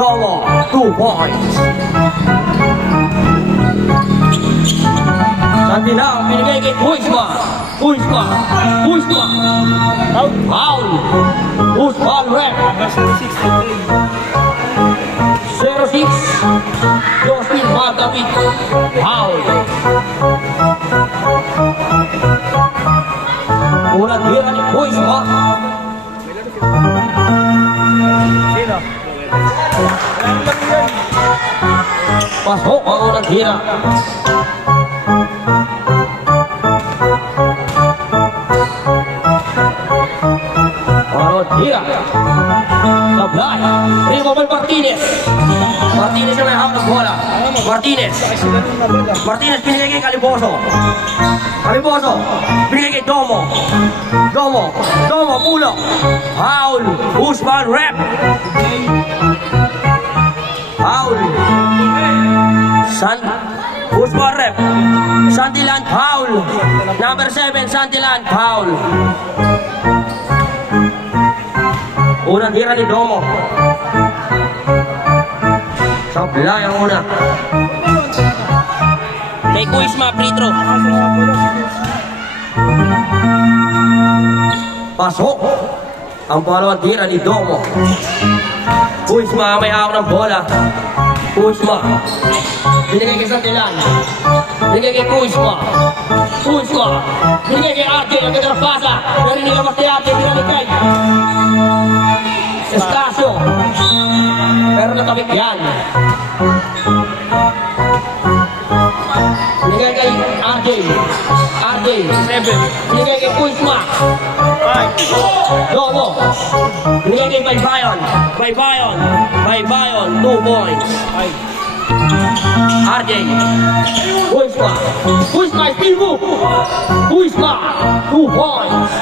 Domo, 2 points. Santilao, binigay kay Kuzma. Kuzma. Foul. Foul rep. 06. Justin Magdapit. Foul. Unang tira ni Kuzma. Sino? Pasok ang unang tira. Tira. Sablay. Rimobel Martinez. Martinez ang may hawak ng bola. Martinez pinigay kay Caliboso. Binigay kay Domo. Pulo. Foul. Usman rep. Foul. Usman rep. Sandilan foul. Number 7 Sandilan foul. Unang tira ni Domo. Sablay ang una. Kay Kuzma, free throw. Pasok. Ang pangalawang tira ni Domo. Kuzma may hawak ng bola. Kuzma. Binigay kay Sandilan. Binigay kay Kuzma. Binigay kay RJ. Ang ganda ng pasa. Pero hindi naman si RJ. Binaligay. Estasio. Pero natabik yan. Binigay kay RJ. 7. Binigay kay Kuzma. Domo. Binigay kay Baybayon. 2 points. RJ. Kuzma still move. 2 points.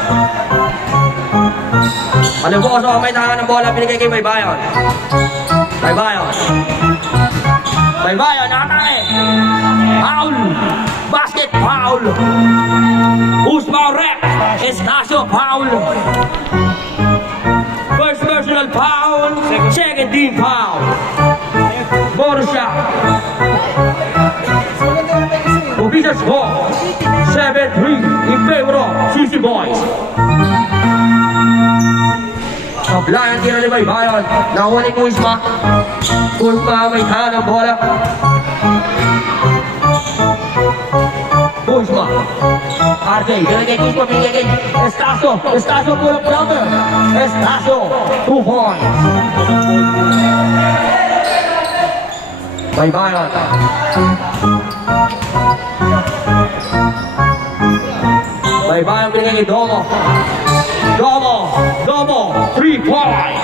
Aliboso ang may tangan ng bola, binigay kay Baybayon. Nakatake. Foul. Basket foul. Usman rep. Estasio foul. First personal foul. Second team foul. Borussia. Official score 7-3 in favor of CC Boys. Sablay ang tira ni Baybayon. Nakuha ni Kuzma. May tahan ng bola. Kuzma. RJ. Binigay kay Kuzma. Binigay kay Estasio pull up number. Estasio. 2 points. Baybayon. Baybayon binigay kay Domo. 3 points.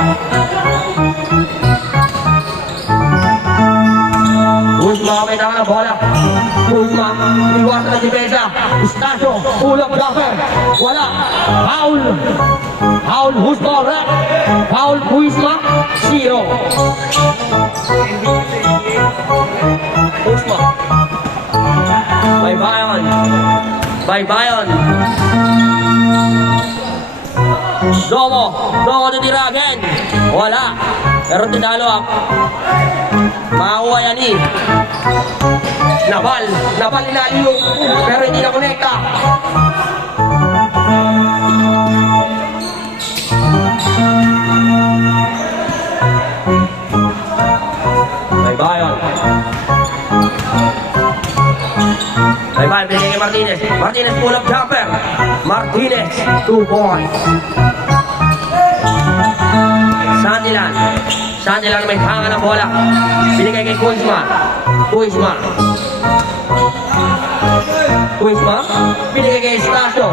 Kuzma may tangan ng bola. Kuzma, iwasan ng depensa. Estasio, pull-up jumper. Wala. Foul, Kuzma rep. Foul, Kuzma, 0. Kuzma. Baybayon. Domo titira again. Wala. Pero tinalo ang makakuha yan eh. Nabal ilalim. Pero hindi na konekta. Baybayon, binigay kay Martinez. Martinez pull up jumper. Martinez, 2 points. Sandilan may hanga ng bola. Binigay kay Kuzma. Binigay kay Estasio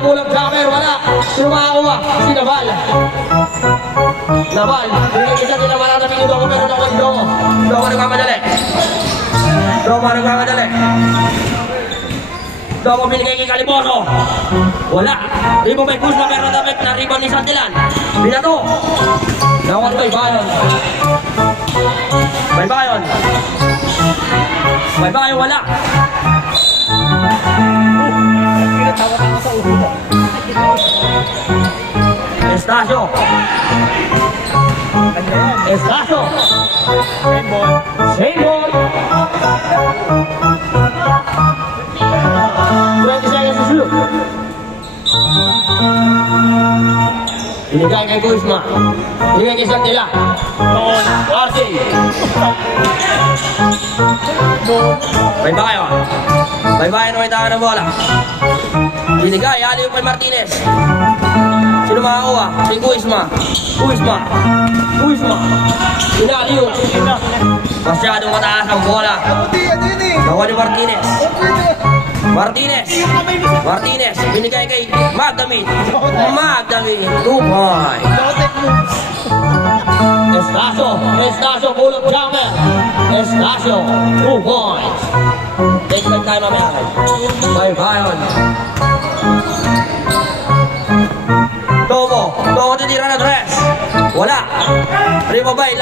pull up jumper. Wala. Sumakakuha si Naval. Binigay kay Sandilan. Wala na minuto ko pero nakuha si Domo. Domo nagmamadali. Domo binigay kay Caliboso. Wala. Rebound by Kuzma pero dapat na rebound ni Sandilan. Binato. Nakuha ni Baybayon. Wala. Estasio. Estacio. Same ball. Same ball. 20 seconds to shoot. Binigay kay Kuzma. Binigay kay Santila. Noon. RJ. Baybayon. Baybayon na may tahan ng bola. Binigay, aliw kay Martinez. Sino makakuha? Si Kuzma. Kuzma. Kuzma. Inaliw. Masyadong mataas ang bola. Nawa ni Martinez. Martinez. Martinez. Binigay kay Magdamit. Magdamit. 2 points. Estacio. Estacio. Bulot jumper. Estacio. 2 points. Take time mamaya. Baybayon. Tomo. Tomo titira na dress. Wala. Rimabay.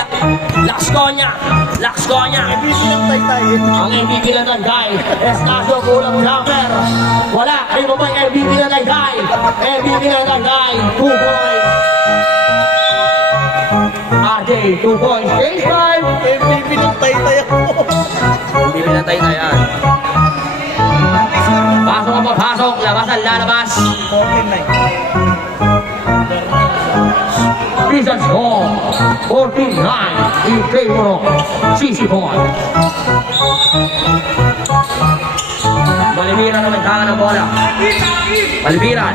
Laxconia. Laxconia. Ang MVP na Tanggay. Estacio Bulot jumper. Wala. Rimabay. MVP na Tanggay. MVP na Tanggay. 2 points. RJ, 2 points. Game time. MVP ng tay-tay ako. MVP na tayo-tayan. Pasok ang papasok. Labasan, lalabas. 14-9. Season score, 14-9 in favor of CC Boy. Malibiran na may tangan ng bola. Malibiran.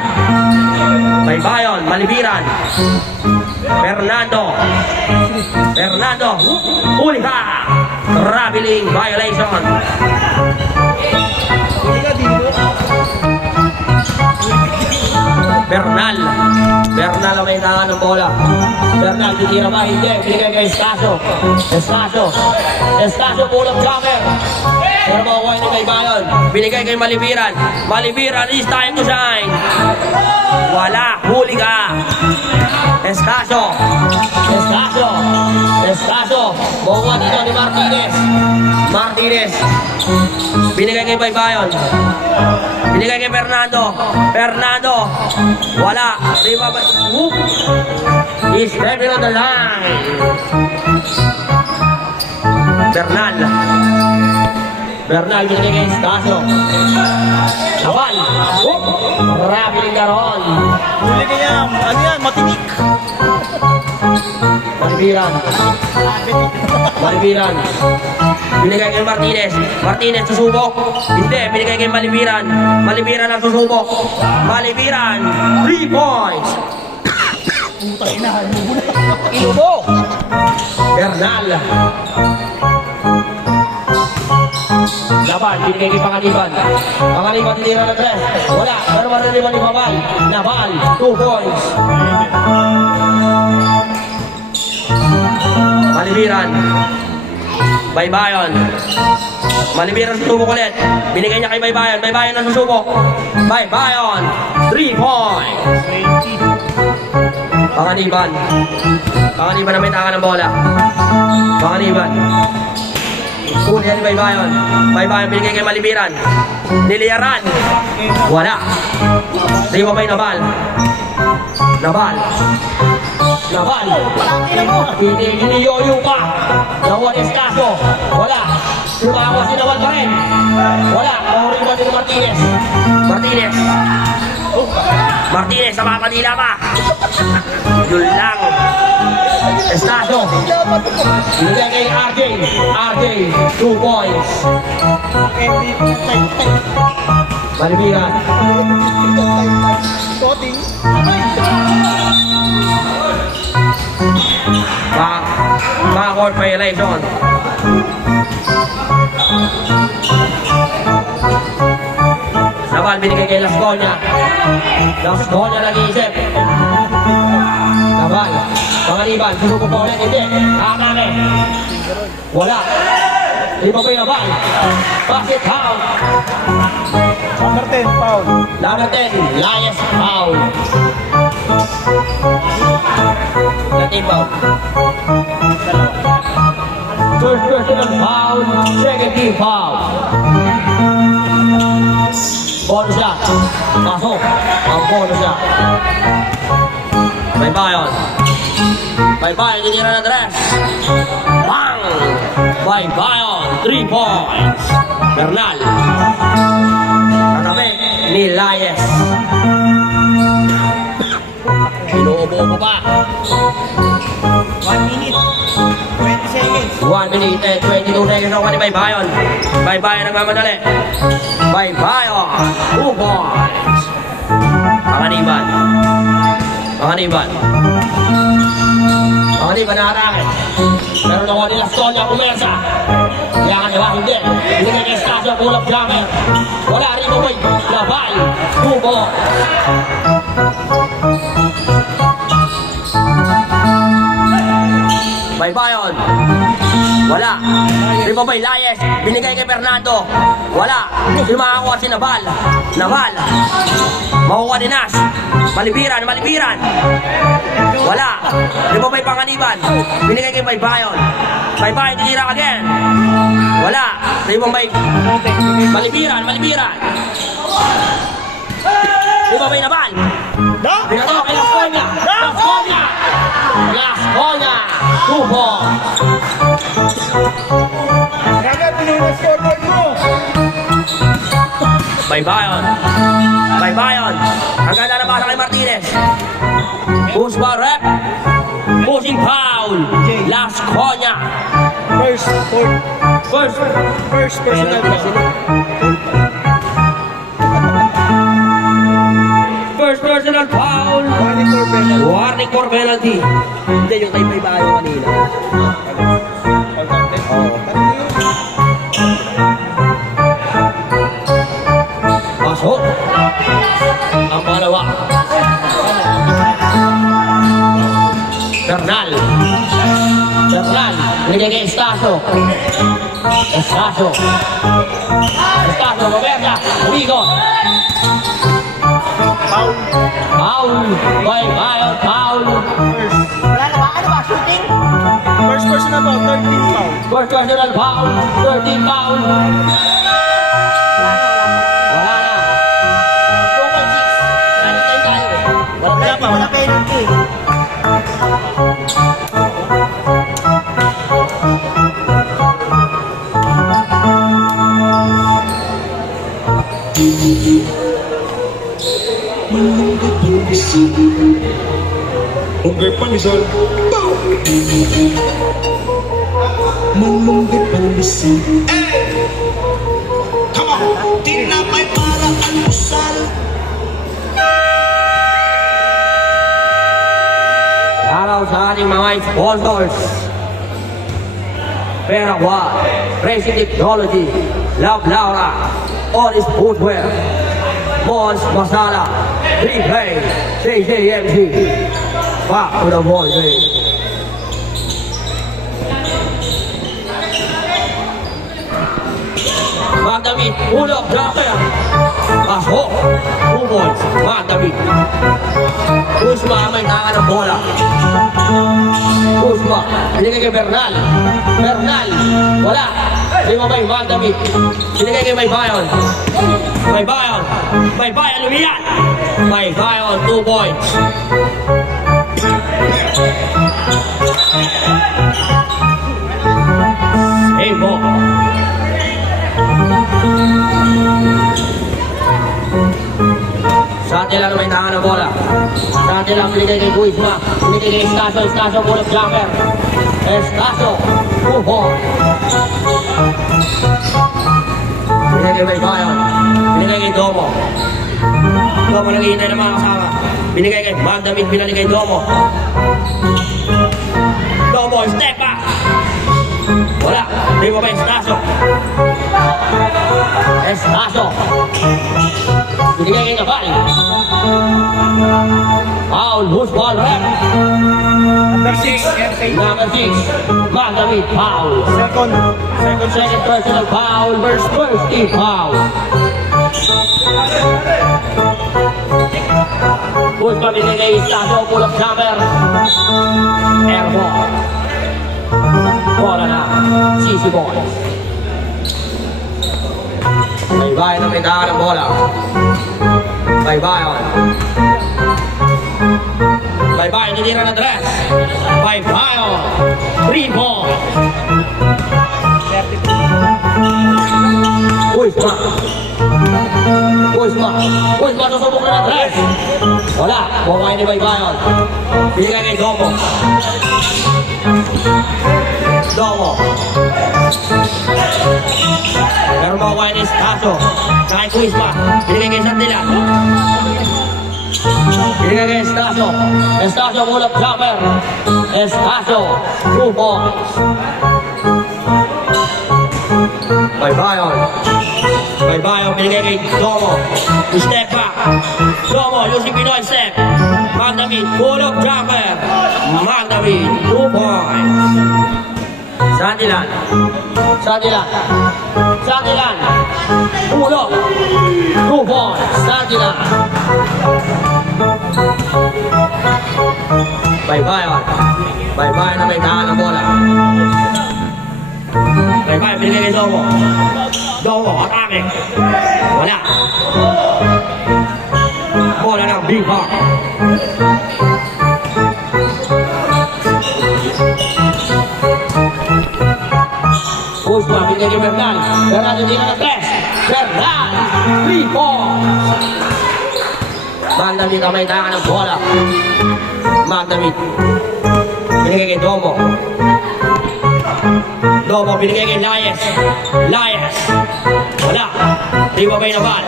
Baybayon, Malibiran. Fernando. Fernando. Huli ka. Traveling violation. Hindi ka dito. Bernal. Bernal ang may tangan ng bola. Bernal, titira ba? Hindi. Binigay kay Estacio. Estacio. Estacio, pull-up jumper. Pero makukuha ni Baybayon. Binigay kay Malibiran. Malibiran, is time to shine. Wala. Huli ka. Estacio. Estacio. Estacio. Makukuha dito ni Martinez. Martinez. Binigay kay Baybayon. Binigay kay Fernando. Fernando. Wala. Lima ba? Whoop. He's ready on the line. Bernal. Bernal binigay kay Estacio. Naval. Whoop. Rapiling karon. Huli ka yan. Ano yan? Matinik. Malibiran. Malibiran. Binigay kay Martinez. Martinez susubok. Hindi. Binigay kay Malibiran. Malibiran ang susubok. Malibiran. 3 points. Putang inahan mo muna. Inubo. Bernal. Laban. Binigay kay Pangaliban. Pangaliban tinira na 3. Wala. Pero mariniban ni Babal. Naval. 2 points. Malibiran. Baybayon. Malibiran susubok ulit. Binigay niya kay Baybayon. Baybayon ang susubok. Baybayon. 3 points. 20. Pangaliban. Pangaliban na may tangan ng bola. Pangaliban. Huli ni Baybayon. Baybayon binigay kay Malibiran. Niliyaran. Wala. Di ba may Naval? Naval. Naval. Iniyoyo pa. Nawan Estacio. Wala. Sumako si Naval pa rin. Wala. Mahuli ba ni Martinez? Martinez. Martinez, sa mga padila pa. Yun lang. Estacio. Binigay kay RJ. RJ, 2 points. MVP ng tay-tay. Malibiran. Coating. Court violation. Naval binigay kay Lasconia. Lasconia nag-iisip. Naval. Pangaliban. Susuko pa ulit. Hindi. Kakame. Wala. Di ba ba yung Naval? Basket foul. Number 10, foul. Number 10. Lias foul. Natin foul. First personal foul. Second team foul. Bonus shot. Pasok. Ang bonus shot. Baybayon. Bye-bye, tinira na dress. Bang! Bye-bye, 3 points. Bernal. Katabi ni Layes. Inuubo pa. 1 minute. 20 seconds. 1 minute and 22 seconds ako ni Baybayon. Baybayon nagmamadali. Baybayon. 2 points. Panganiban. Panganiban. Panganiban na atake. Pero nakuha nila Sonia Pumersa. Kaya nga diba, hindi. Hindi kay Estasio Pulap Jammer. Wala rin mo may labay. 2 points. Baybayon. Wala. Ribabay Layes. Binigay kay Fernando. Wala. Sino makakuha si Naval? Naval. Makukuha ni Nas. Malibiran. Malibiran. Wala. Ribabay Panganiban. Binigay kay Baybayon. Baybayon tinira again. Wala. Ribabay Malibiran. Malibiran. Ribabay Naval. Binato kay Las Coña. Las Coña. Las Coña. 2 points. Agad, pinuha scoreboard mo. Baybayon. Baybayon. Agad na nabasa kay Martinez. Push ba rep? Pushing foul. Las Coña. First personal foul. First personal foul. Warning for penalty. Hindi yung kay Baybayon kanina. Pasok. Ang pangalawa. Bernal. Bernal. Binigay kay Estasio. Estasio. Estasio. Roberta. Amigo. Foul. Foul. Baybayon. Foul. Wala na ba? Ano ba? Shooting? First personal foul, 13 foul. First personal foul. 13 foul. Wala na. 2.6. Ano tayo? Wala pa, wala. Wala penalty. Unggoy Pandesal. Malunggay Pandesal. Come on! Tinapay para almusal. Araw sa ating mga sponsors. Peragua, Racing Technology, Love Laura, Oris Footwear, Mons Masala, Replay, JJMG, back to the ball game. Magdamit, ulog, Jacker. Pasok, 2 points, Magdamit. Kuzma may tangan ng bola. Kuzma, binigay kay Bernal. Bernal, wala. Lima ba yung Magdamit? Binigay kay Baybayon. Baybayon. Baybayon, lumiyan. Baybayon, 2 points. Hey, ball. Sa atin lang may tangan ng bola. Sa atin lang binigay kay Kuzma. Binigay kay Estasio. Estasio, bola jumper. Estasio, 2 points. Binigay kay Baybayon. Binigay kay Domo. Domo naghihintay ng mga kasama. Binigay kay Magdamit. Binalik kay Domo. Domo, step back. Wala. Di mo ba Estasio? Estasio. Binigay kay Naval. Foul, who's ball rep? Number 6, RK. Number 6, Magdamit, foul. Second personal foul, first team foul. Who's ba binigay Estasio, pull up jumper. Airball. Bola na, CC Boys. Baybayon ang may tangan ng bola. Baybayon. Baybayon, tinira na dress. Baybayon. 3 points. Kuzma. Kuzma. Kuzma, susubok na ng tres. Wala. Bumakay ni Baybayon. Binigay kay Domo. Domo. Pero bumakay ni Staso. Saka kay Kuzma. Binigay kay Sandila. Binigay kay Staso. Staso mulap jumper. Staso. 2 points. Baybayon. Baybayon, binigay kay Domo. Step back. Domo, using Pinoy step. Magdamit, pull up jumper. Magdamit, 2 points. Sandilan. Sandilan. Sandilan. Pull up. 2 points. Sandilan. Baybayon. Baybayon na may tahan ng bola. Baybayon, binigay kay Domo. Domo, atake. Wala. Bola ng Big Hawk. Kuzma, binigay kay Bernal. Bernal, hindi na ng-press. Bernal, 3 points. Magdamit ang may tahan ng bola. Magdamit. Binigay kay Domo. Domo, binigay kay Layes. Layes. Wala. Di ba may nabal?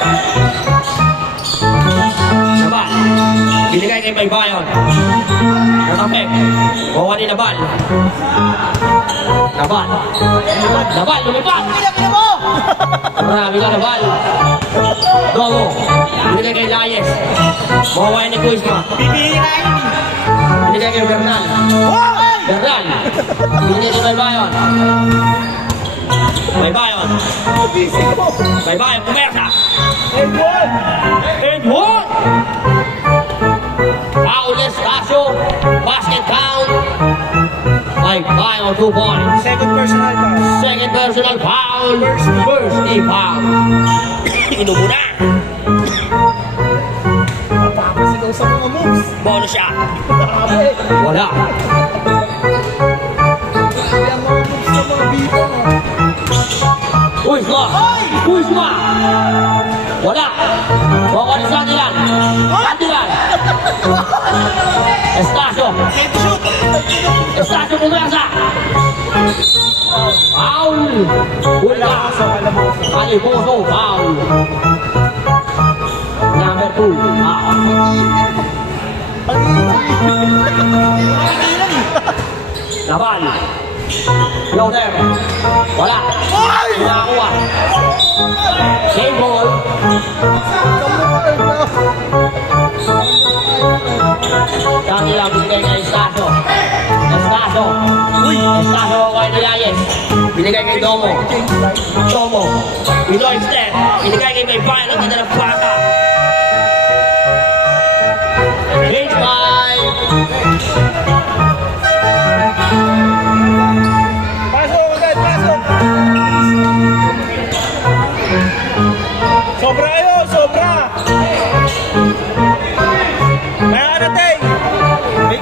Nabal. Binigay kay Baybayon. Natapik. Bawa ni Nabal. Nabal. Nabal, lumipat. Pila mo! Marami na Nabal. Domo. Binigay kay Layes. Bawa ni Kuzma. Bibihirain yun. Binigay kay Bernal. Bernal. Binigay kay Baybayon. Baybayon. Baybayon, pumersa. And one. Foul Estacio. Basket count. Baybayon, 2 points. Second personal foul. Second personal foul. First team foul. Inubo na. Napakasigaw sa mga moves. Bonus shot. Wala. Kaya mga moves sa mga bibo. Kuzma! Kuzma! Wala! Bawa ni Sandilan! Sandilan! Estacio! Save shoot! Estacio pumersa! Foul! Wala! Aliboso! Foul! Number 2! Foul! Laban! Loader! Wala! Nakakuha! Game ball! Dati lang binigay kay Estacio. Estacio! Estacio kay Nilayes. Binigay kay Domo. Domo. Pinoy step. Binigay kay Baybayon. Hindi na nagpaka. Game 5. Pasok agad, pasok. Sobra kayo, sobra. Kaya ano, Tay?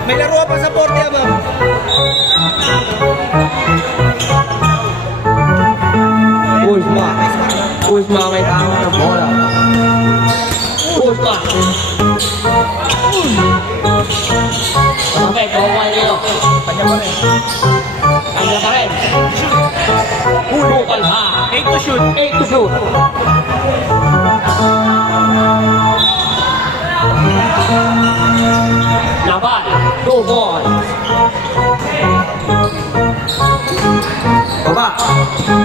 May laro pa sa 40, ma'am. Kuzma. Kuzma may tama ng bola. Kuzma. Okay, kukuha nyo. Kanya pa rin. Kanya pa rin. Bukal ha. 8 to shoot. 8 to shoot. Laban. 2 points. Baba.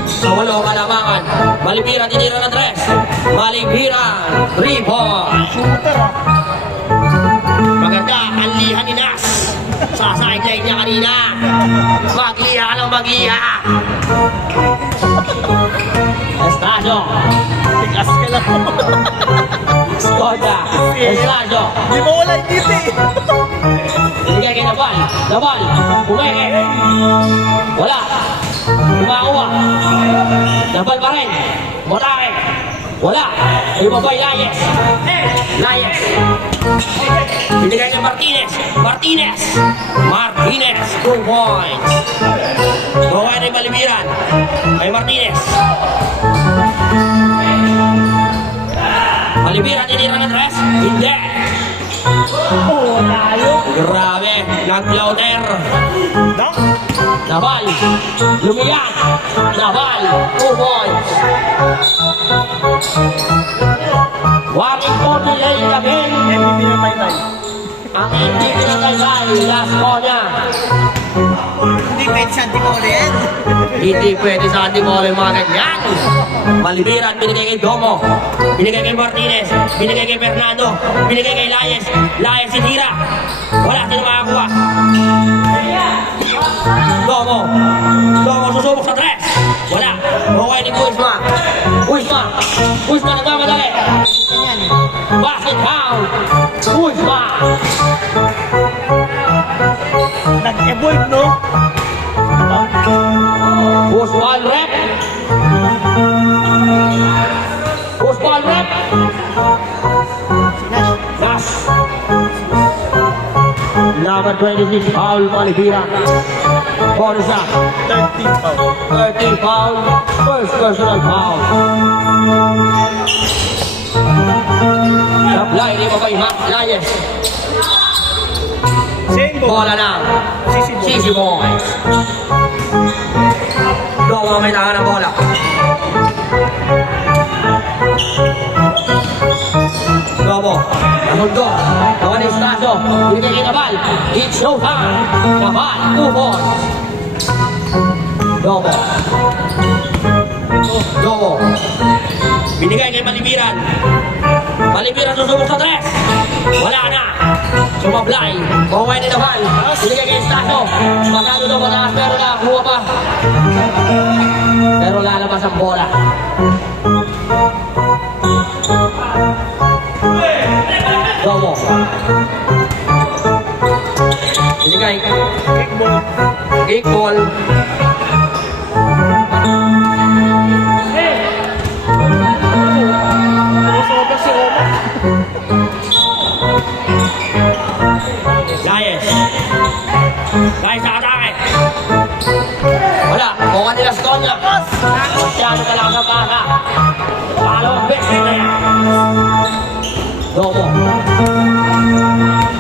Sa walo kalamangan. Malibiran, tinira ng tres. Malibiran. 3 points. Shooter, ah. Maganda, anlihan ni Nas. Sa sideline niya kanina. Magliha ka ng magliha. Estacio. Tigas ka lang. Skoda. Estacio. Di mo wala yung dito eh. Binigay kay Nabal. Nabal. Umeke. Wala. Kumakuha. Nabal pa rin. Motake. Wala. Iba ba'y Layes? Layes. Binigay kay Martinez. Martinez. Martinez. 2 points. Bawa na yung Malibiran. Kay Martinez. Malibiran, tinira ng tres? Hindi. Oh, tayo. Grabe. Nag-floater. No? Naval. Lumiyak. Naval. 2 points. Walking for the lane again. MVP na tayo. Ang MVP na tayo, last call niya. Hindi pwede sa Antipolo yan. Hindi pwede sa ating mga mga ganyan. Malibiran, binigay kay Domo. Binigay kay Martinez. Binigay kay Fernando. Binigay kay Layes. Layes sinira. Wala sino makakuha. Domo. Domo susubok sa tres. Wala. Okay ni Kuzma. Kuzma. Kuzma nagmamadali. Ganyan. Basket down. Kuzma. Nag-evolve, no? Kuzma al rep. Kuzma al rep. Nash. Number 26, foul Malibiran. Bonus up. 13 foul. 13 foul. First personal foul. Supply ni Babay Mac Layes. Same ball. Bola na. Sisi ball. Sisi Boys. Domo may tangan ng bola. Domo. Nasundo. Gawa ni Estacio. Binigay kay Naval. It's showtime. Naval. 2 points. Domo. Domo. Binigay kay Malibiran. Malibiran susubok sa tres. Wala na. Sumablay. Maway ni Naval. Binigay kay Estacio. Pasado daw mataas pero nakakuha pa. Pero lalabas ang bola. Domo. Binigay. Kick ball. Kick ball. Sobra si Roma. Layes. Layes sa atake. Wala. Kuha nila Skonya. Masyado ka lang sa baka. Palong bet na yan. Domo.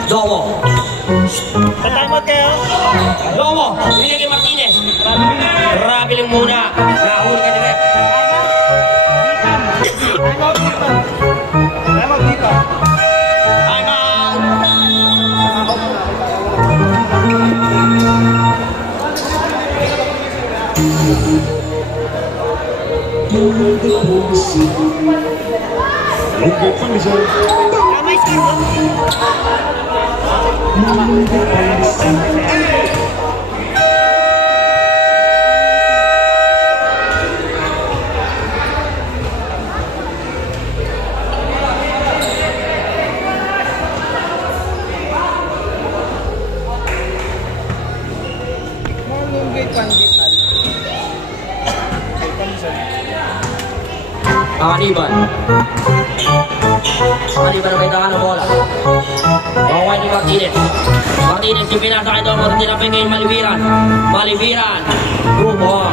Domo. Patime out kayo. Domo. Binigay kay Martinez. Grabe lang muna. Nahuli ka nila. Time out dito. Time out. Lungkot pang isa. May skin mo. Pangaliban. Pangaliban na may tangan ng bola. Baway ni Martinez. Martinez yung pinasa kay Domo. Tinapin kay Malibiran. Malibiran. Good boy.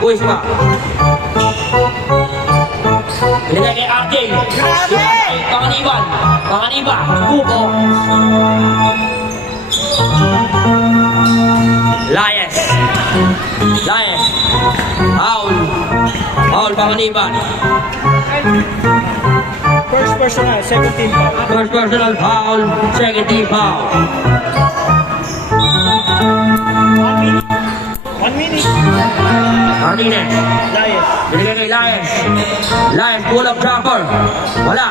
Kuzma. Binigay kay RJ. Grabe! Pangaliban. Pangaliban. Good boy. Layes. Layes. Foul. Foul Pangaliban. First personal, second team foul. First personal foul. Second team foul. 1 minute. Martinez. Layes. Binigay kay Layes. Layes, pull up jumper. Wala.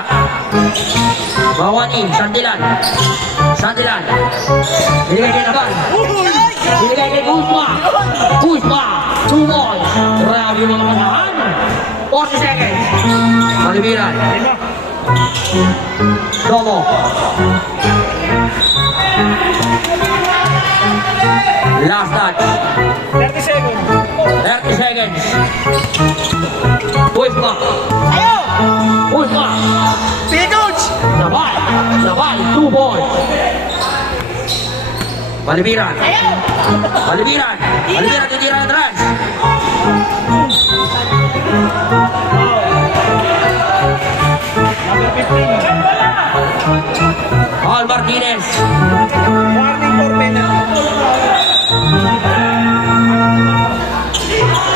Mawani, Sandilan. Sandilan. Binigay kay Naval. Binigay kay Kuzma. Kuzma. 2 balls. Grabe mga kasahan. 40 seconds. Malibiran. Lima. Domo. Last touch. 30 seconds. 30 seconds. Kuzma. Ayaw! Kuzma. Sige, coach! Nabal. Nabal. 2 points. Palibiran. Ayaw! Palibiran. Palibiran. Titira ng atras. Number 15. Paul Martinez. Warning for penalty.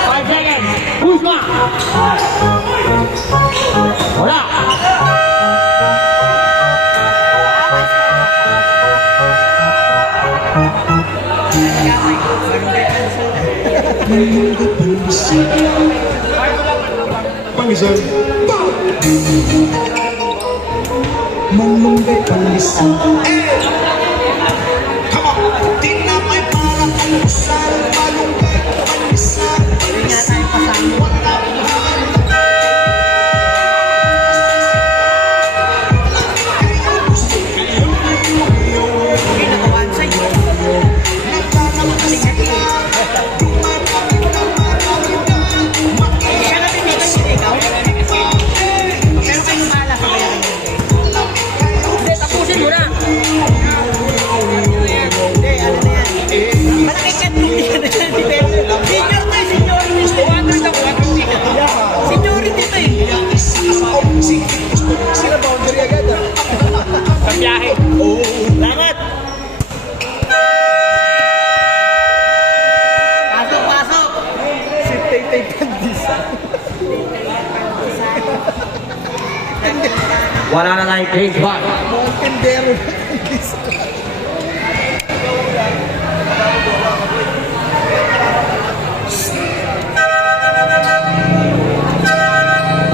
5 seconds. Kuzma. Wala. Pangisal. Malunggay pangisal. Come on! Tinapay para almusal. Malunggay pangisal. Hindi nga tayo kasama. Hindi nakawan sa'yo. Siya na pinigay si ikaw. Pero kayo mahala sa bayaran mo. Hindi, tapusin mo na. Hindi, ano na yan. Malaki kat senior to eh, seniority to eh. Seniority to eh. Sila boundary agad ah. Pagbiyahe. Salamat. Pasok, pasok. Si Tay Pandisa. Wala na tayong case back. Montendero Pandisa.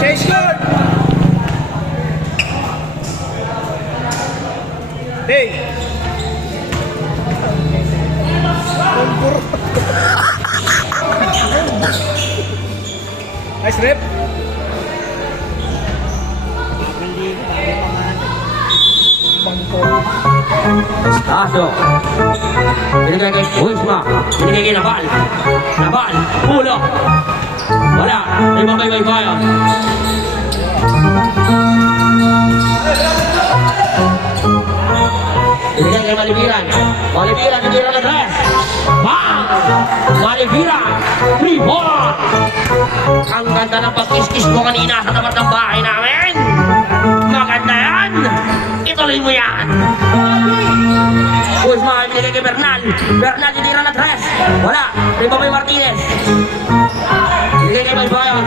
Change court. Hey. Nice rep. Taso. Binigay kay Kuzma. Binigay kay Nabal. Nabal. Pulo. Wala. May babay-baybayan. Binigay kay Malibiran. Malibiran. Malibiran na tres. Bang! Malibiran. 3 ball. Ang ganda ng pag-kiss-kiss mo kanina sa tapat ng bahay namin. Maganda yan. Ituloy mo yan. Kuzma, binigay kay Bernal. Bernal, tinira na tres. Wala. May Babay Martinez. Binigay kay Baybayon.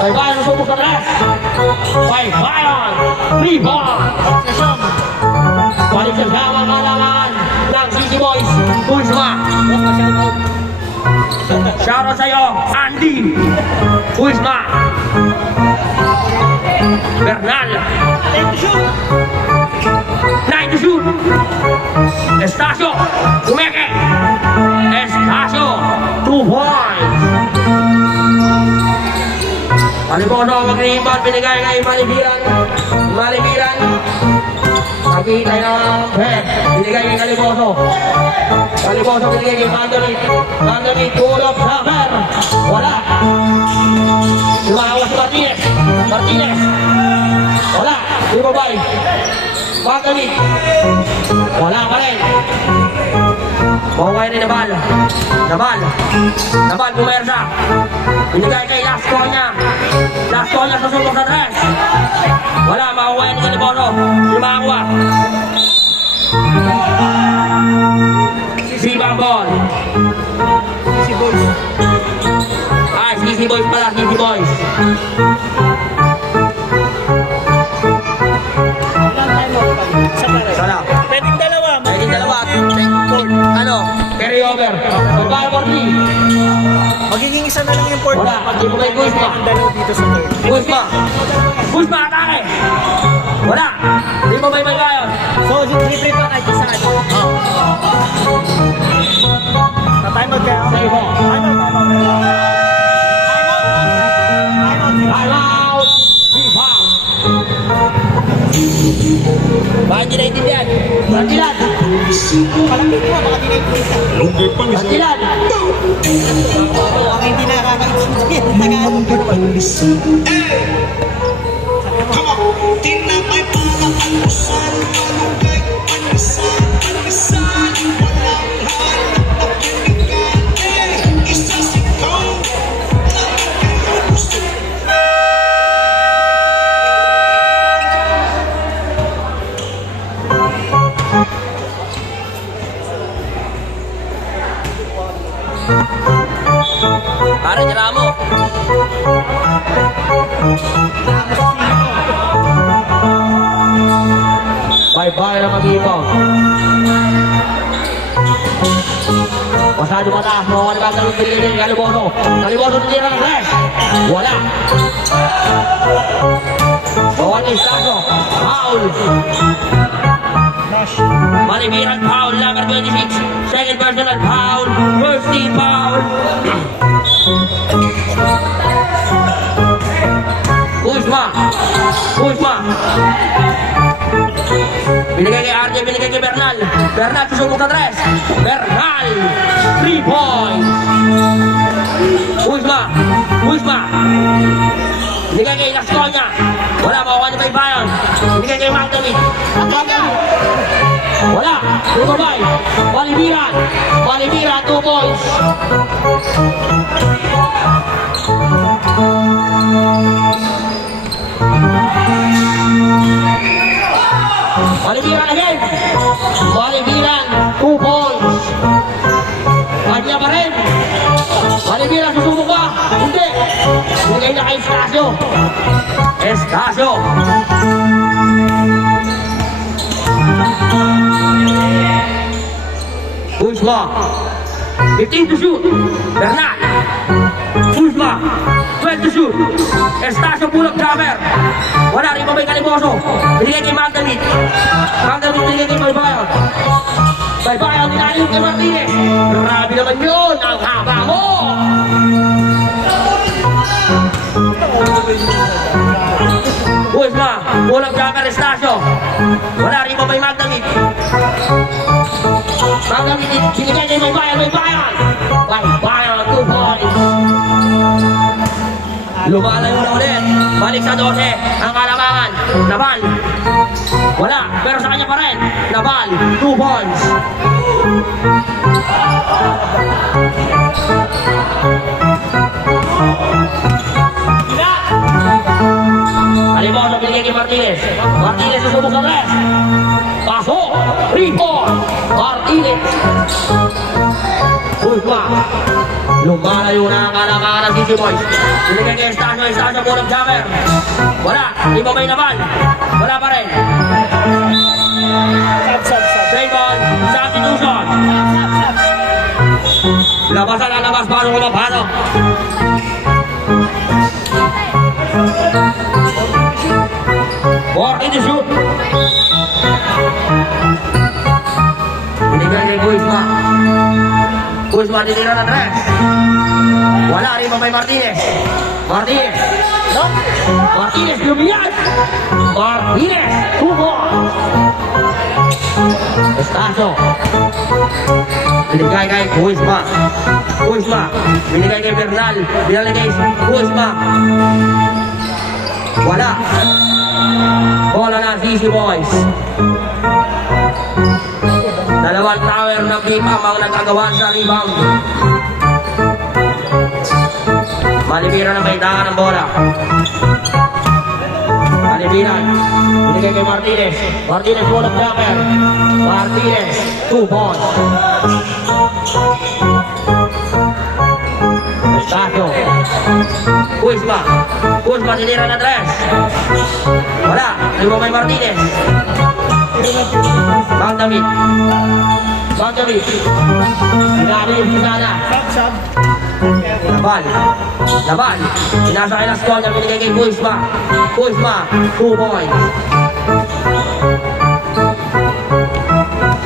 Baybayon, susubok sa tres. Baybayon. 3 ball. Balik sa sama kalamangan ng City Boys. Kuzma. Shoutout sa'yo, Andy. Kuzma. Bernal. 9 to shoot. Estacio. Umeke. Estacio. 2 points. Palibono mag-rebound. Binigay kay Malibiran. Malibiran. Nakikita ng head. Binigay kay Caliboso. Caliboso binigay kay Mandolit. Mandolit. Pull up. Number. Wala. Lumawas si Martinez. Martinez. Wala. Di babay. Mandolit. Wala pa rin. Mawaway rin Nabal. Nabal. Nabal pumersa. Binigay kay Lasco niya. Lasco niya susubok sa tres. Wala. Mawaway rin Caliboso. Di makakuha. Sibang ball. Si Boys. Ah, Sisi Boys pala. Sisi Boys. Isa pa rin. Sana. Pwedeng dalawa. Pwedeng dalawa. Ano? Carry over. Babae for 3. Magiging isa na lang yung port. Wala. Di mo kay Kuzma. Ang dalaw dito sa third. Kuzma. Kuzma, atake. Wala. Di mo may bayon. So, libre pa kayo sa ano? Tatay magkaya. Save mo. Time out. Time out. 3 foul. Bakit hindi naintindihan? Martilan! Palapit mo, baka di naintindihan. Malunggay pandesal. Martilan! Ang hindi nakakaintindihan. Tagalog. Malunggay pandesal. Come on! Tinapay para almusal. Malunggay pandesal. Pandesal. Walang hanap na panigan. Isa sigaw. Ang gusto. Pare, tira mo. Bye-bye na mag-ibang. Masyado mataas, mga kalibat ng pinilin, Kaliboso. Kaliboso titira ng tres. Wala. Bawal ni Staso. Foul. Malibiran foul, number 26. Second personal foul. First team foul. Kuzma. Kuzma. Binigay kay RJ, binigay kay Bernal. Bernal susubok na tres. Bernal. 3 points. Kuzma. Kuzma. Binigay kay Lasconia. Wala, makuha ni Baybayan. Binigay kay Magdamit. Magdamit. Wala. Tumabay. Palibiran. Palibiran, 2 points. Palibiran again. Palibiran, 2 points. Kanya pa rin. Palibiran, susubok ba? Hindi. Bigay na kay Estasio. Estasio. Kuzma. 15 to shoot. Bernal. Kuzma. 12 to shoot. Estasio pull-up jumper. Wala rin pa may Kaliboso. Binigay kay Magdamit. Magdamit binigay kay Baybayan. Baybayan nilalim kay Martinez. Grabe naman yun. Ang haba mo. Kuzma. Pull-up jumper Estasio. Wala rin pa may Magdamit. Magdamit binigay kay Baybayan. Baybayan. Baybayan. 2 points. Lumalayo na ulit. Balik sa 12. Ang kalamangan. Nabal. Wala. Pero sa kanya pa rin. Nabal. 2 points. Kaliboso binigay kay Martinez. Martinez susubok sa tres. Pasok. 3 points. Martinez. Kuzma. Lumalayo na ang kalamangan ng City Boys. Binigay kay Estasio. Estasio pull-up jumper. Wala. Di ba may naman? Wala pa rin. Straight ball. Substitution. Labas na labas. Paano ko mapasok? Work in the shoot. Binigay kay Kuzma. Kuzma titira na tres. Wala rin pa may Martinez. Martinez. Martinez lumiyan. Martinez. 2 points. Estasio. Binigay kay Kuzma. Kuzma. Binigay kay Bernal. Binigay kay Kuzma. Wala. Bola na City Boys. Dalawang tower ng Bipam ang nagkagawa sa rebound. Malibiran ang baitangan ng bola. Malibiran. Binigay kay Martinez. Martinez pull-up jumper. Martinez. 2 points. Estasio. Kuzma. Kuzma tinira na tres. Wala. Lima may Martinez. Magdamit. Magdamit. Sinali yung sinana. Laban. Laban. Pinasa kay Lasconia. Binigay kay Kuzma. Kuzma. 2 points.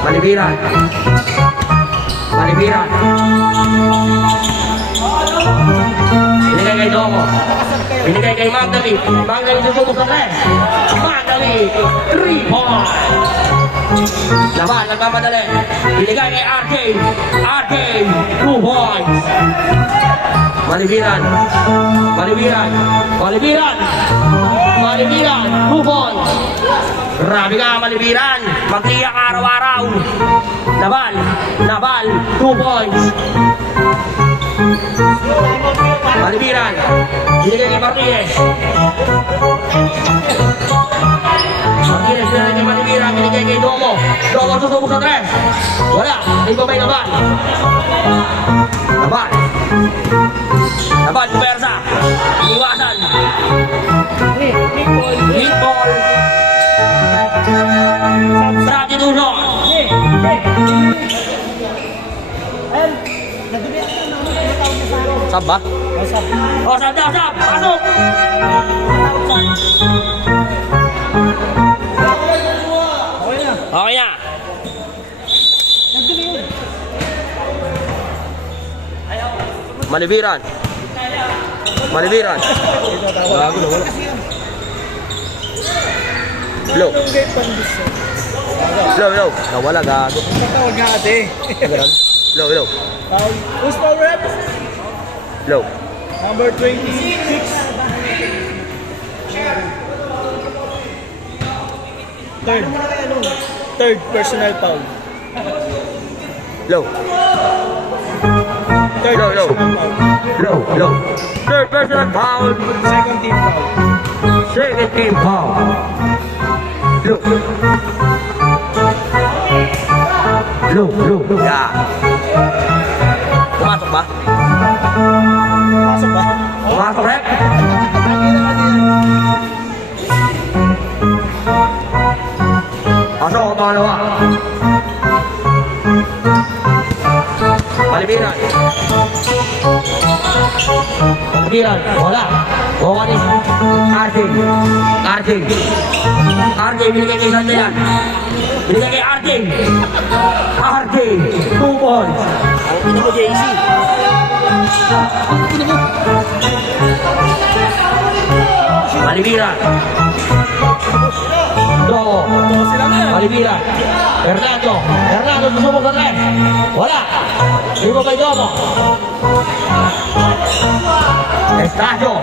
Malibiran. Malibiran. Binigay kay Domo. Binigay kay Magdamit. Magdamit susubok sa tres. Magdamit. 3 points. Laban, nagmamadali. Binigay kay RJ. RJ, 2 points. Malibiran. Malibiran. Malibiran. Malibiran, 2 points. Grabe ka, Malibiran. Magtiyak araw-araw. Nabal. Nabal, 2 points. Malibiran. Binigay kay Martinez. Martinez, binigay kay Malibiran. Binigay kay Domo. Domo susubok sa 3. Wala. Iba may Nabal. Nabal. Nabal, puwersa. Iwasan. Hit ball. Substitution. Sab ba? Oh, sab daw, sab! Pasok! Okay na. Malibiran. Malibiran. Bago na, wala. Low. Low, low. Nawala, gago. Patawag nga ate. Low, low. Who's power rep? Low. Number 26. Third personal foul. Low. Third Low, low. personal foul. Low, low. Third personal foul. Second team foul. Second team foul. Low. Low, low. Yeah. Pumasok ba? Pasok ba? Pumasok, rep? Pasok ang pangalawa. Malibiran. Malibiran. Wala. Wawanin. Arjing. Arjing. Arjing. Binigay kay Sandayan. Binigay kay Arjing. Arjing. 2 points. Ang ino mo, JC. Malibiran. Domo. Malibiran. Fernando. Fernando susubok sa 3. Wala. Ibo kay Domo. Estacio.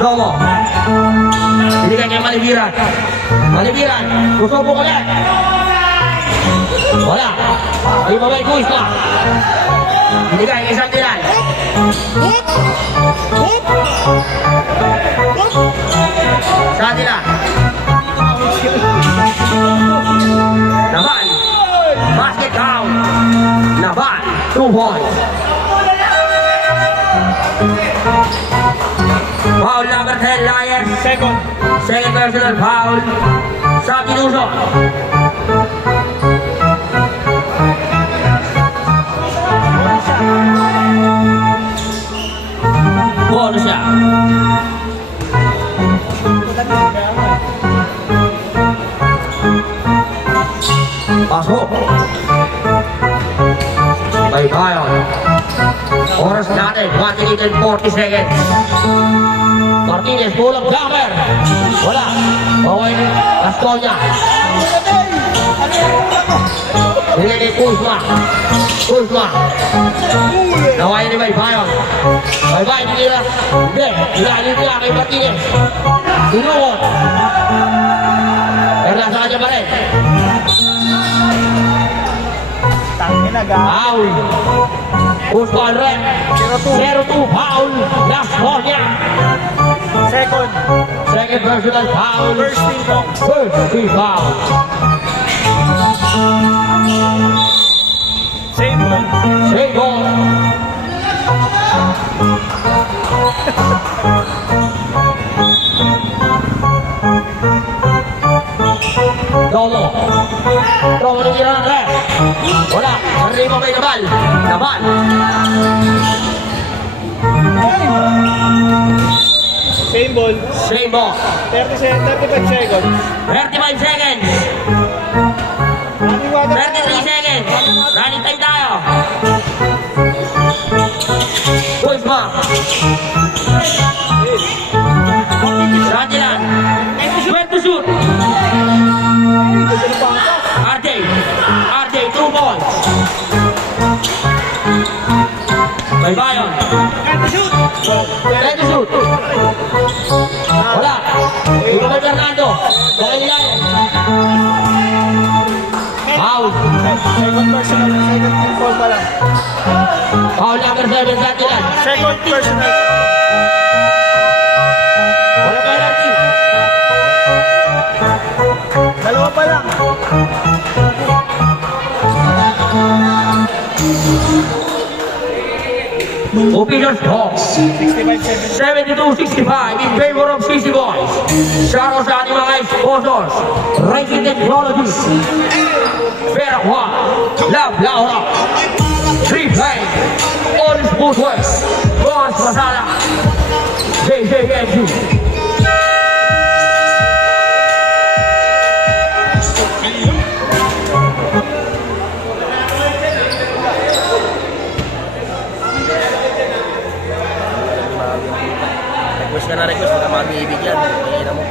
Domo. Binigay kay Malibiran. Malibiran. Susubok ulit. Wala. Ibo kay Kuisma. Binigay kay Sandilan. Sandilan. Naban. Basket count. Naban. 2 points. Foul number 10, Lions. Second. Second personal foul. Substitution. Bonus siya. Pasok. May bayon. Oras natin, 1 minute and 40 seconds. Martinez, pulang jumper. Wala. Okay, Castonia. Binigay kay Kuzma. Kuzma. Nawain ni Baybayon. Baybayon nila. Hindi. Ilalim nila kay Martinez. Sinunod. Pero nasa kanya pa rin. Tangin na ga. Foul. Kuzma ang rep. 0-2 foul. Last ball niya. Second. Second personal foul. First team foul. First team foul. Same ball. Same ball. Domo. Domo ng tira ng ref. Wala. Arriba may Nabal. Nabal. Same ball. Same ball. 35 seconds. 35 seconds. Running water. 33 seconds. Running time tayo. Kuzma. Radilan. Where to shoot? RJ, 2 balls. Baybayon. Ready to shoot. Wala. Ito kay Fernando. Bakit nilayan? Foul. Second personal, second team foul pa lang. Foul number 7 sa Radilan. Second personal. Wala penalty. Dalawa pa lang. Opinions talk. 72-65 in favor of CC Boys. Shout out sa ating mga sponsors. Racing Technologies. Veracruz. Love Laura. Free Play. Orange Footwear. Boss Masala. JJMG. Request ka na request, baka mag-iibig yan. Kaya mo.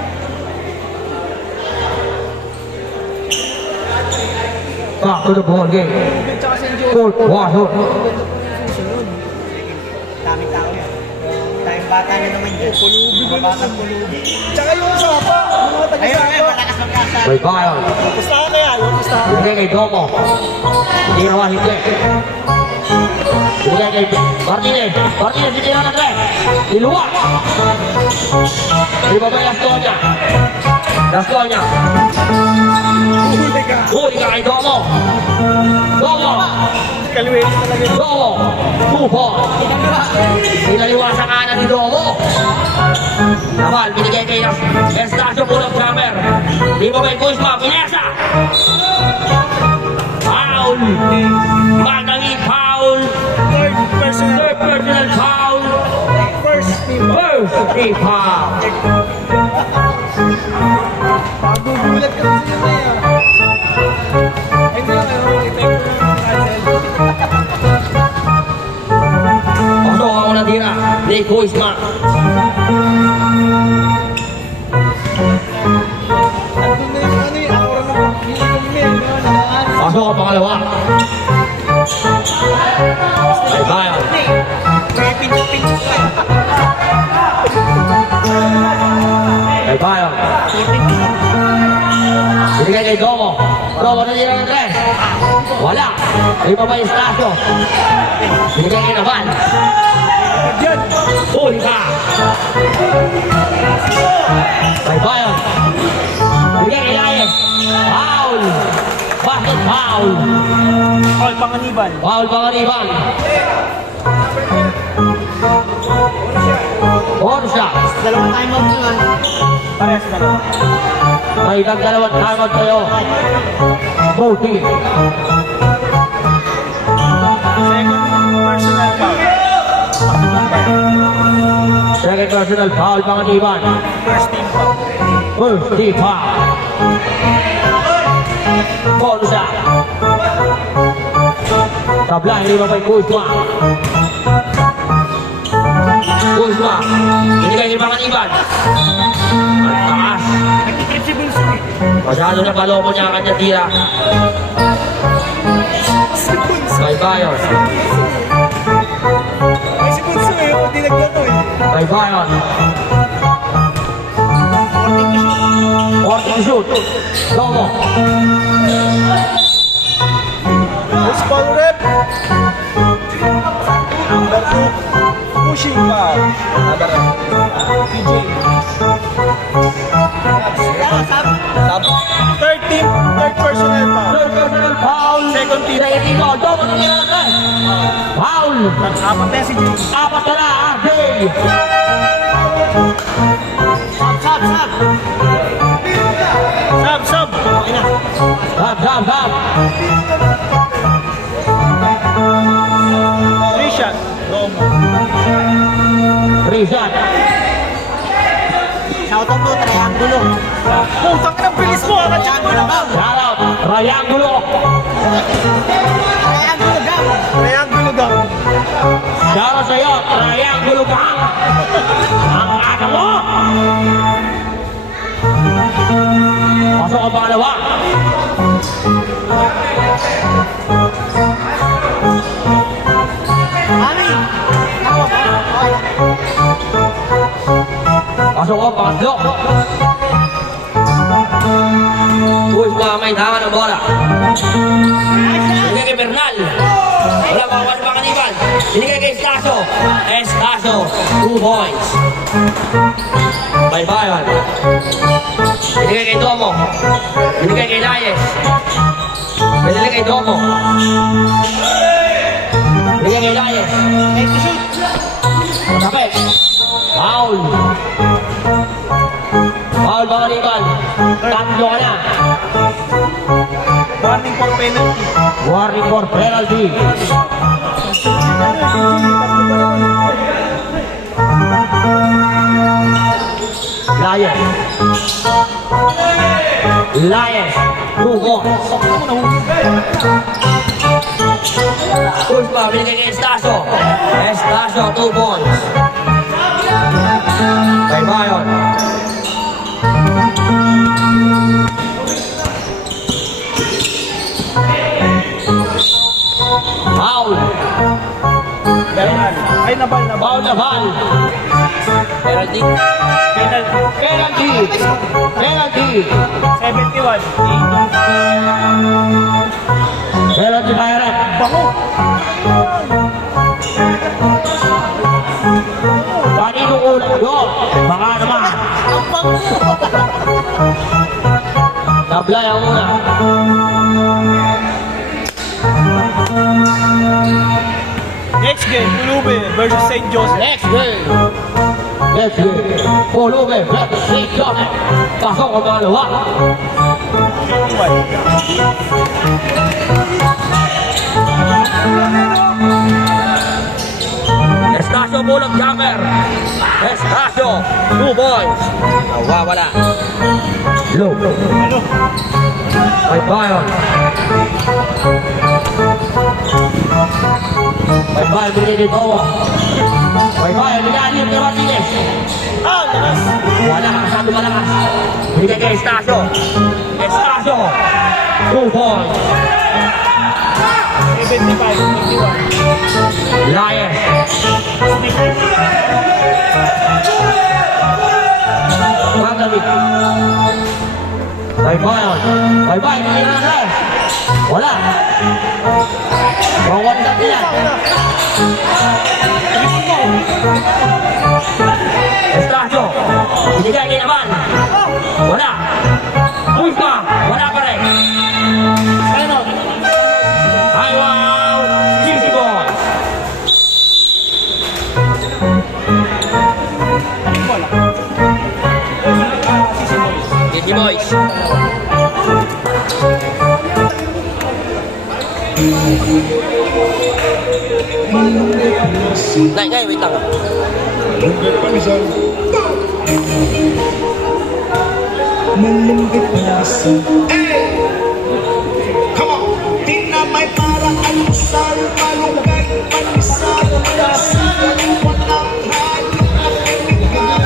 Back to the ball game. Court Wahon. Daming tao yan. Tayong bata na naman dyan. Pulubi Mga batang pulubi. Tsaka yung sapa. Mga Ayun, taga-sapa. malakas magkasa. Baybayon. Pustahan na yan. Pustahan. Binigay kay Domo. Hindi naman hindi. Binigay kay Martinez. Martinez hindi na nagre. Iluwa. Di ba ba yung Lastonia? Lastonia. Huli ka. Huli ka kay Domo. Domo. Kalwin talaga. Domo. 2 ball. Pinaliwa sa kanan ni Domo. Naman, binigay kay Estacio Pulong Summer. Di ba ba yung Kuzma? Pinesa. Foul. Madangin foul. Third personal. Third personal foul. First team. First team foul. Pagugulat ka kasi yun na yan. Hindi lang kayo. I-take ko lang cancel. Pasok ako na tira. Ni Kuzma. Andun na yung ano yung aura ng pag-iinom niya. Pasok ang pangalawa. Baybayon. Kaya pinto-pinto ka. Baybayon. Binigay kay Domo. Domo na tira ng 3. Wala. Di ba ba yung Estacio? Binigay kay Naval. Diyan. Huli ka. Baybayon. Binigay kay Laye. Foul. Basket foul. All panganiban. Foul Pangaliban. On shot. Dalawang time out yun. Parehas na lang. May nagdalawang timeout kayo. Both team. Second personal foul. Second personal foul Pangaliban. First team foul. First team foul. On shot. Tabla, hindi ba kay Kuzma? Kuzma. Binigay kay Pangaliban. Ang taas. Nagtitrip si Wilson eh. Masyado na paloko niya ang kanya tira. Baybayon. Ay, si Bunso eh. Hindi nagdano eh. Baybayon. Orting shoot. Domo. First foul rep. Number 2. Pushing foul. Number 2. PJ. Sub. Third team. Third personal foul. Third personal foul. Second team. Second team foul. Domo na nila. Foul. Apat na si Jay. Apat na RJ. Sab, sab, sab. Sub. Sab. Three shot. Domo. Rizal. Shout out to Triangulo. Putang ka ng bilis mo. Triangulo gam. Shout out. Triangulo. Triangulo gam. Triangulo daw. Daro sa'yo, triangulo bang? Ang aga mo! Pasok ang pangalawa. Mami! Ako ba? Okay. Pasok ang pangatlo. Pusma may tangan ng bola. Binigay kay Bernal. Wala makawas mga kaniban. Binigay kay Estacio. Estacio, 2 points. Baybayon. Binigay kay Domo. Binigay kay Layes. Binigay kay Domo. Binigay kay Layes. Masapit. Foul. Foul mga kaniban. Tatlo ka na. Warning for penalty. Warning for penalty. Layes. Layes. 2 goals. Puspa, binigay kay Estacio. Estacio, 2 points. Kay Bayon. Foul. Ay, nabal. Foul na foul. Penalty. Penalty. Penalty. 71. Penalty by ref. Bango. Kanino ulang yun? Baka naman. Sablay ang una. Next game, Ulube versus St. Joseph. Next game. Next game. Pulube versus St. Joseph. Pasok ang dalawa. 51. Estacio Bulog Jumper. Estacio. 2 points. Nawawala. Low. By Bayon. By Bayon binigay kay Tomo. By Bayon binigay kay Martinez. Wala ka sabi malakas. Binigay kay Estacio. Estacio. 2 points. 75. 51. Layes. Magdamit. By Bayon. By Bayon binigay na rin. Wala. Bawal na yan. Estacio. Binigay kay naman. Wala. Puspa. Wala pa rin. Ano? Ay, wow. Easy ball. Easy boys. Ngay, wait lang. Come on! Di na may parang almusal, malunggay, panisal, dasal, walang halong kapinigan.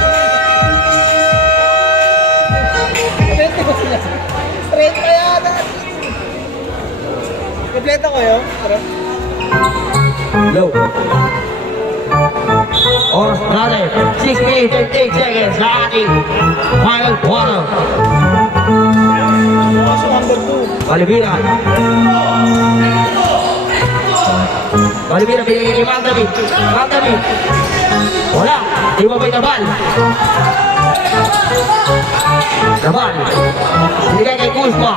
Straight pa yan. Kompleto ko yun. Low. Oras natin. 6 minutes and 8 seconds sa ating final quarter. Balibiran. Balibiran binigay kay Magdamit. Magdamit. Wala. Di ba may tabal? Tabal. Binigay kay Kuzma.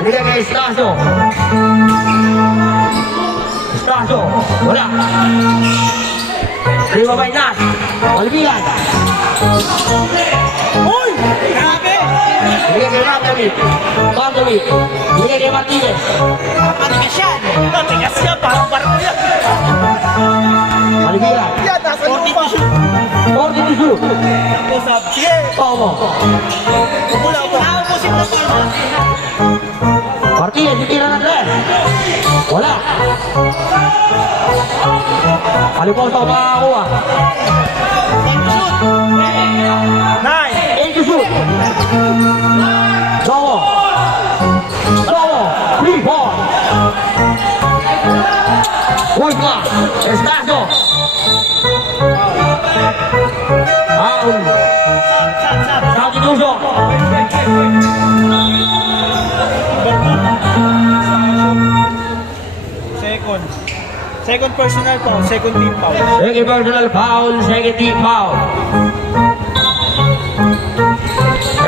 Binigay kay Estacio. Estacio. Wala. Di ba may Nas? Balibiran. Uy! Grabe! Binigay kay Magdamit. Magdamit. Binigay kay Martinez. Matigas yan! Matigas yan, parang barko yan. Balibiran. Yan, nasa lupa! 42. Usap. Sige. Tomo. Wala pa. Naubusin mo pa! Martinez, titira ng 3. Wala. Alipos ako makakakuha. 8 to shoot. Domo. Domo. 3-4. Kuzma. Estacio. Foul. Substitution. Second personal foul, second team foul. Second personal foul, second team foul.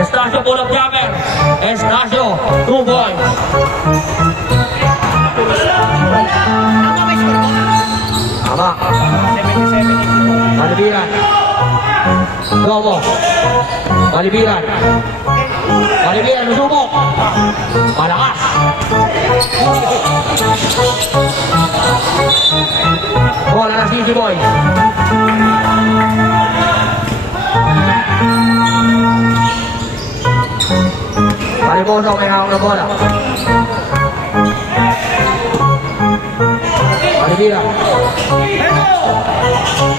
Estacio pull up jumper. Estacio, 2 points. Tama ba yung score ko? Tama. 77-84. Malibiran. Domo. Malibiran. Malibiran, susubok. Malakas. Bola na City Boys. Maliboso may hawak na bola. Malibiran.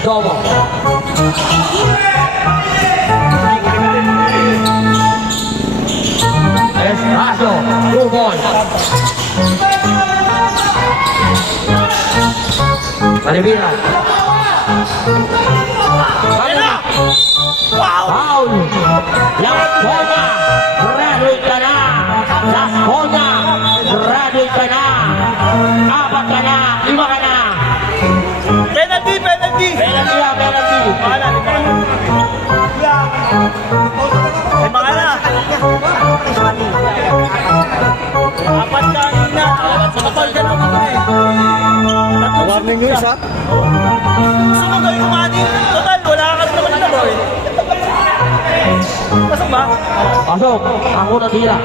Domo. Estacio, 2 points. Malibiran. Foul. Las Ponga. Graduate ka na. Las Ponga. Graduate ka na. 4 ka na. 5 ka na. Penalty, penalty! Penalty yan, penalty. Bahala, Ay, bahala. Apat ka na. Kapal ka na mga eh. Warning nyo isa? Gusto mo gawin umani? Total, wala ka naman na bro eh. Pasok ba? Pasok. Ako na tira.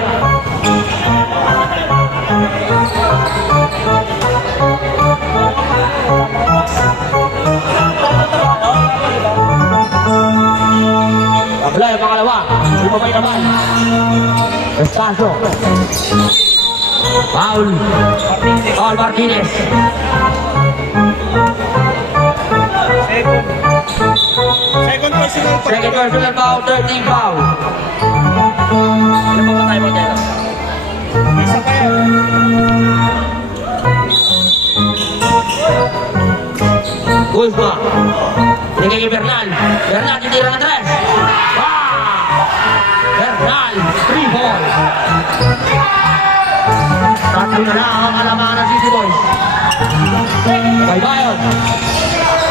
Abla yung pangalawa. Sumabay naman. Estacio. Foul. Foul Martinez. Second personal foul. Second personal foul. 13 foul. Ano pa ba tayo mo dito? Isa pa yan. Kuzma. Binigay kay Bernal. Bernal, titira ng 3. Bernal, 3 points. Tatlo na lang ang kalamangan ng City Boys. Baybayon.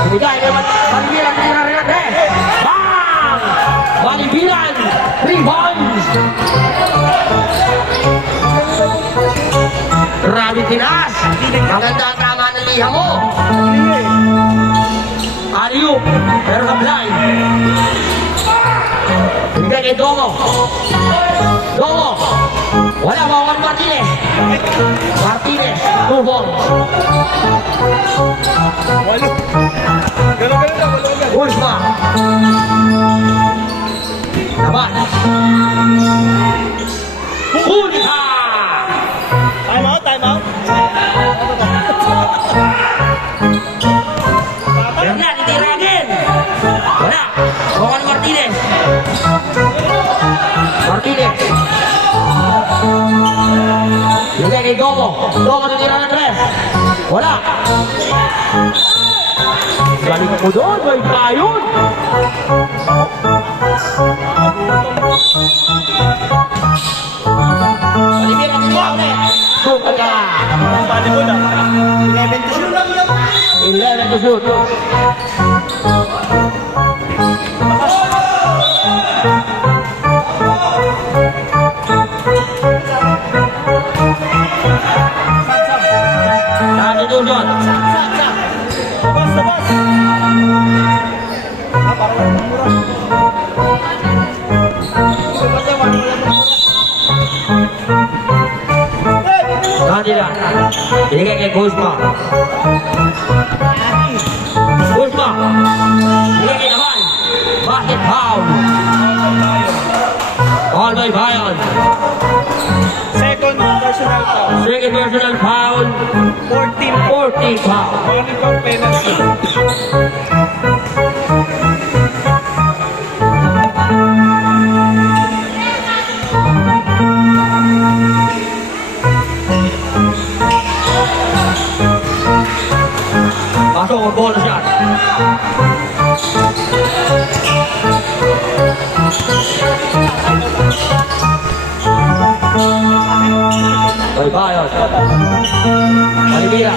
Binigay kay Malibiran, titira rin ng 3. Bang! Malibiran, 3 points. Grabe tinaas. Maganda ang tama ng liha mo. Aliu, pero sablay. Binigay kay Domo. Domo. Wala, Juan Martinez. Martinez, 2 balls. Walo. Gano'n na, walo agad. Kuzma. Laban. Kuzma. Time out, time out. Bernal, titira again. Wala, Juan Martinez. Martinez. Binigay kay Domo. Domo titira ng 3. Wala. Galing ako doon, may payon. Malibiran din niya ulit. Sukat ka. Volleyball ah. 11 to shoot. 11 to shoot. Substitution. Labas, labas. Parang mura. Kanila. Binigay kay Kuzma. Kuzma. Binigay kay Naman. Basket foul. Foul by Bayon. Second personal foul. Second personal foul. 40 foul. Morning for penalty. Pasok ang ball shot. May bayad. Manibira.